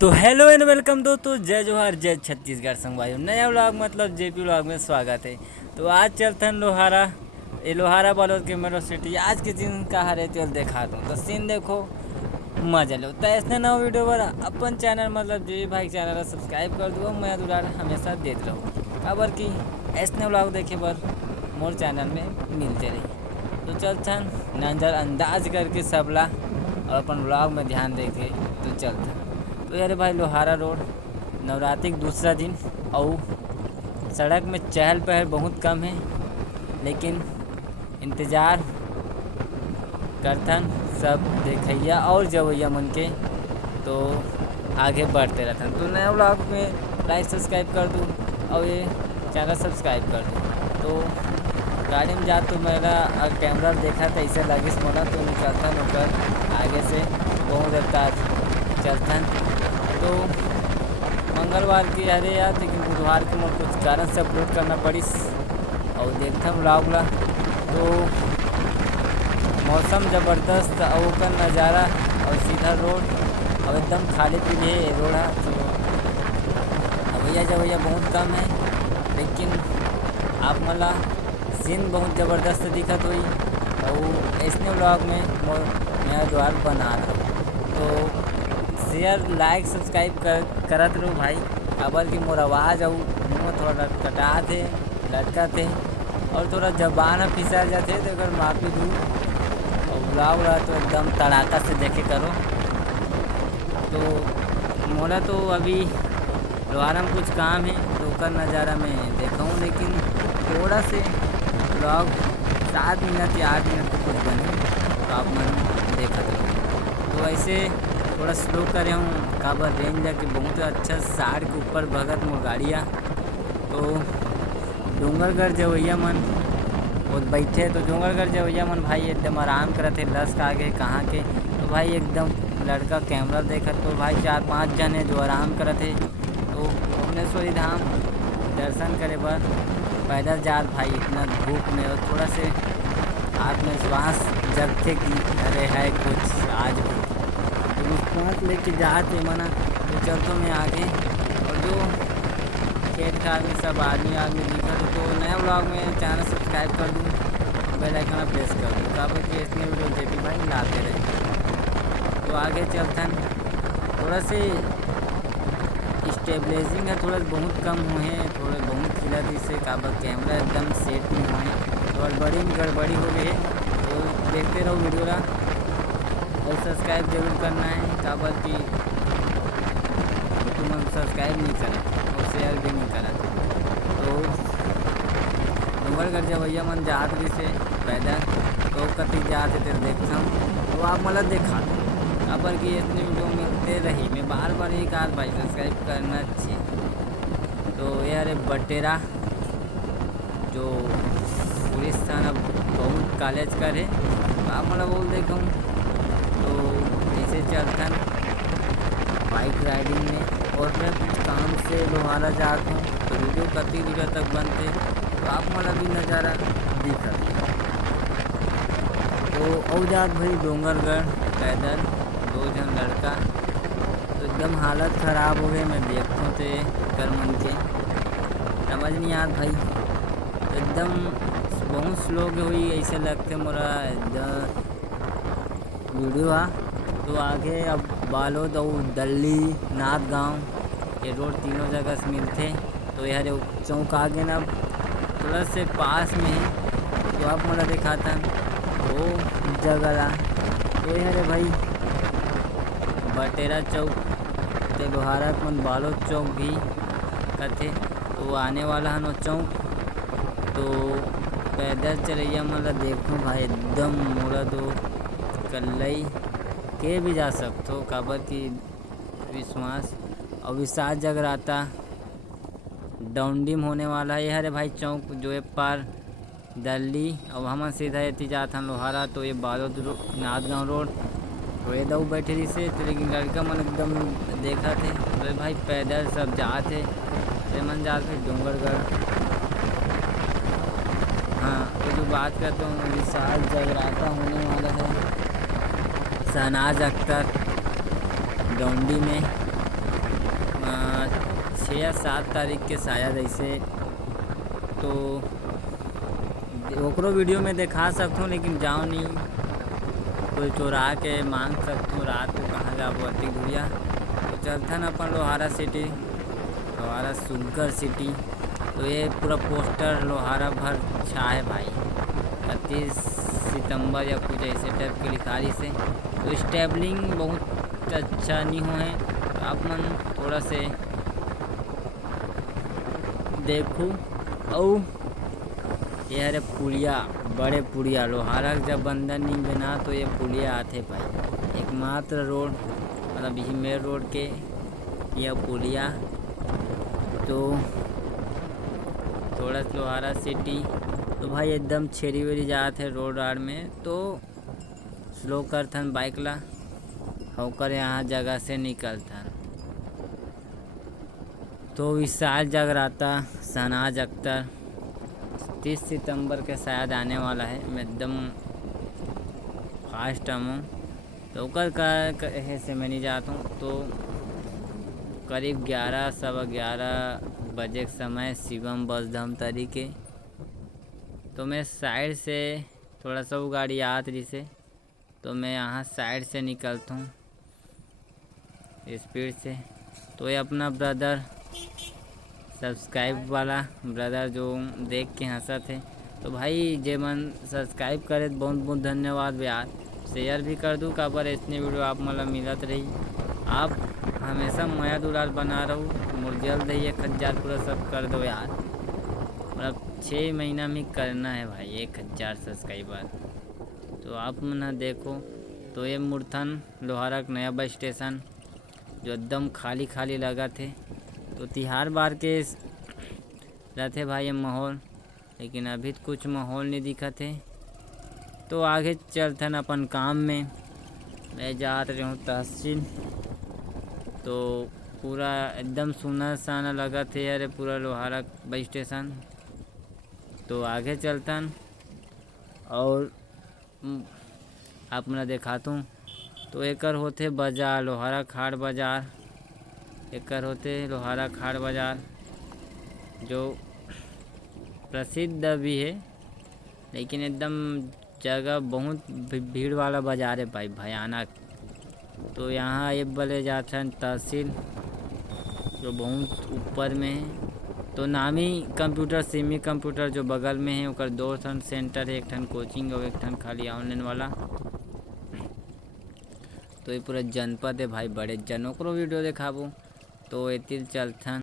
तो hello and welcome दोस्तों, जय जोहार जय छत्तीसगढ़ संग भाइयों। नया व्लॉग मतलब जेपी व्लॉग में स्वागत है। तो आज चलते हैं लोहारा। ये लोहारा बालोद के मेट्रो सिटी आज के दिन का हरे चल दिखा दूँ तो सीन देखो, मजा लो। तो ऐसे नवा वीडियो पर अपन चैनल मतलब जेपी भाई चैनल सब्सक्राइब कर दो। मैं दुलार हमेशा देते रहो खबर की ऐसे व्लॉग देखे पर मोर चैनल में मिलते रही। तो चलते हैं नज़रअंदाज करके सबला और अपन व्लॉग में ध्यान देके तो चलते हैं। तो यार भाई लोहारा रोड नवरात्रि के दूसरा दिन और सड़क में चहल पहल बहुत कम है, लेकिन इंतज़ार करथन सब देखैया और जवैया मन के। तो आगे बढ़ते रहथन। तो नया व्लॉग में लाइक सब्सक्राइब कर दूँ और ये चैनल सब्सक्राइब कर दूँ। तो गाड़ी में जा तो मेरा कैमरा देखा था ऐसे लगे मोला तो निकलता नौकर आगे से बहुत रफ्तार चलथन। तो मंगलवार की अरे यार, लेकिन बुधवार को मुझे कुछ कारण से अपलोड करना पड़िस और देखता व्लॉग ला। तो मौसम ज़बरदस्त और का नज़ारा और सीधा रोड और एकदम खाली पीली है रोड है। तो अवैया जवैया बहुत कम है, लेकिन आप मला सीन बहुत ज़बरदस्त दिखत हुई और ऐसने व्लॉग में नया द्वार बना रहा। तो शेयर लाइक सब्सक्राइब करत रहो भाई। खबर की मोर आवाज़ और मुँह थोड़ा कटा थे लटका थे और थोड़ा जबान फिसल जाते तो अगर माफ़ी दूँ और ब्लॉग रहा तो एकदम तड़ाका से देखे करो। तो मोला तो अभी लोहारा में कुछ काम है तो कर नज़ारा में देखा हूँ, लेकिन थोड़ा से ब्लॉग 7 मिनट या 8 मिनट तो कुछ बने तो आप मन देखा करो। तो ऐसे थोड़ा स्लो करे हूँ काबर रेंज जाके बहुत अच्छा 60 के ऊपर भगत मोर गाड़िया। तो डोंगरगढ़ जवैया मन वो बैठे तो डोंगरगढ़ जवैया मन भाई एकदम आराम करते लस का आगे कहाँ के। तो भाई एकदम लड़का कैमरा देखा तो भाई 4-5 जन है जो आराम करते। तो भुवनेश्वरी धाम दर्शन करे बर पैदल जात भाई इतना धूप में और थोड़ा से आत्मविश्वास जगते कि अरे है कुछ आज भी विश्वास लेके जाते मना। तो चलते मैं आगे और जो खेत खाल में सब आदमी दिखा तो नया ब्लॉग में चैनल सब्सक्राइब कर दूँ, बेल आइकन प्रेस कर दूँ ताकि इसमें वीडियो जेपी भाई लाते रहे। तो आगे चलते हैं थोड़ा से स्टेबलाइजिंग है थोड़ा बहुत कम हुए हैं, थोड़े बहुत खिला जिससे काबर कैमरा एकदम सेट नहीं हुए और बड़ी गड़बड़ी हो गई है। तो देखते रहो वीडियो ला और सब्सक्राइब जरूर करना है काबर की तुम सब्सक्राइब नहीं करा और शेयर भी नहीं करा। तो डोंगरगढ़ जवैया मन जात भी से पैदल तो कति जाते थे देखता हूँ तो आप मतलब देखा काबर की इतने वीडियो मिलते रही मैं बार बार एक आध भाई सब्सक्राइब करना चाहिए। तो ये अरे बटेरा जो पुलिस थाना बहुत कॉलेज का है तो आप मतलब बोल देखा हूँ। तो ऐसे चलता बाइक राइडिंग में और मैं कुछ काम से लोहारा जाता हूँ तो वीडियो कति जगह तक बनते तो आप मतलब भी नज़ारा दिखा। तो और जात भाई डोंगरगढ़ पैदल 2 जन लड़का तो एकदम हालत ख़राब हो गई। मैं देखता हूँ तो कर मन के समझ नहीं आत भाई तो एकदम बहुत स्लो हुई ऐसे लगते मोरा वीडियो आ। तो आगे अब बालोद और दल्ली नाथ गांव ये रोड तीनों जगह से मिलते। तो यार चौक आगे ना थोड़ा से पास में ही तो आप मतलब दिखाता वो जगह ला। तो यार भाई बटेरा चौक तो लोहारा मन बालोद चौक भी कहते तो आने वाला है नो चौक। तो पैदल चलैया मतलब देखो भाई एकदम मोड़ा तो कल्लई के भी जा सकते हो काबर की विश्वास और विश्वास जगराता डाउनडिम होने वाला है। अरे भाई चौक जो है पार दिल्ली और हम सीधा ये जाता लोहारा तो ये बालोद नाथ गाँव रोड तो ये दऊ बैठे रही से तो लेकिन लड़का मन एकदम देखा थे तो भाई पैदल सब जाते मन जाते डोंगरगढ़। हाँ तो जो बात करता हूँ विशाल जगराता होने वाला है शहनाज अख्तर डोंडी में 6 या 7 तारीख के शायद ऐसे, तो ओकरो वीडियो में दिखा सकूँ लेकिन जाओ नहीं, कोई चोरा के मांग सकूँ रात को कहाँ जाबो अति भैया। तो चलथन अपन Lohara city, Lohara sugar city. तो ये पूरा पोस्टर लोहारा भर छा है भाई, 31 सितंबर या कुछ ऐसे टाइप के लिखारी से। तो स्टेबलिंग बहुत अच्छा नहीं हो है, तो आप मन थोड़ा से देखूँ। और ये हरे पुलिया, बड़े पुलिया लोहारा जब बंदर नहीं बना तो ये पुलिया आते भाई, एकमात्र रोड मतलब यही मेन रोड के यह पुलिया। तो थोड़ा लोहारा सिटी तो भाई एकदम छेरी वेरी जाते है रोड आड़ में, तो स्लो करथन बाइक ला, होकर यहाँ जगह से निकलथन। तो विशाल जगराता शहनाज अख्तर 30 सितंबर के शायद आने वाला है, मैं एकदम फास्ट हूँ। तो कल का से मैं नहीं जाता हूँ। तो करीब 11 सवा 11 बजे के समय शिवम बसधाम तरीके, तो मैं साइड से थोड़ा सा वो गाड़ी आत रही से, तो मैं यहाँ साइड से निकलता हूँ स्पीड से। तो ये अपना ब्रदर सब्सक्राइब वाला ब्रदर जो देख के हंसा थे, तो भाई जे मन सब्सक्राइब करे तो बहुत बहुत धन्यवाद यार। शेयर भी कर दूँ काबर इतनी वीडियो आप मतलब मिलत रही, आप हमेशा माया दुलार बना रहो। मुझे जल्द ही 1000 पूरा सब कर दो यार, मतलब 6 महीना में करना है भाई 1000 सब्सक्राइबर। तो आप मना देखो। तो ये मुरथन लोहारा का नया बस स्टेशन जो एकदम खाली खाली लगा थे, तो तिहार बार के रहते भाई ये माहौल, लेकिन अभी तो कुछ माहौल नहीं दिखा थे। तो आगे चलथन अपन काम में। मैं जा रहा हूँ तहसील, तो पूरा एकदम सुना साना लगा थे यार पूरा लोहारा बस स्टेशन। तो आगे चलतन और आप मैं दिखाता हूँ। तो एकर होते बाजार लोहारा खाड़ बाजार, एकर होते लोहारा खाड़ बाजार जो प्रसिद्ध भी है, लेकिन एकदम जगह बहुत भीड़ वाला बाजार है भाई, भयानक। तो यहाँ ये बोले जाते हैं तहसील जो बहुत ऊपर में है। तो नामी कंप्यूटर सेमी कंप्यूटर जो बगल में है ओकर 2 ठन सेंटर है, एक ठन कोचिंग और एक ठन खाली ऑनलाइन वाला। तो ये पूरा जनपद है भाई, बड़े जनों को वीडियो दिखाबो। तो एतिल चलथन।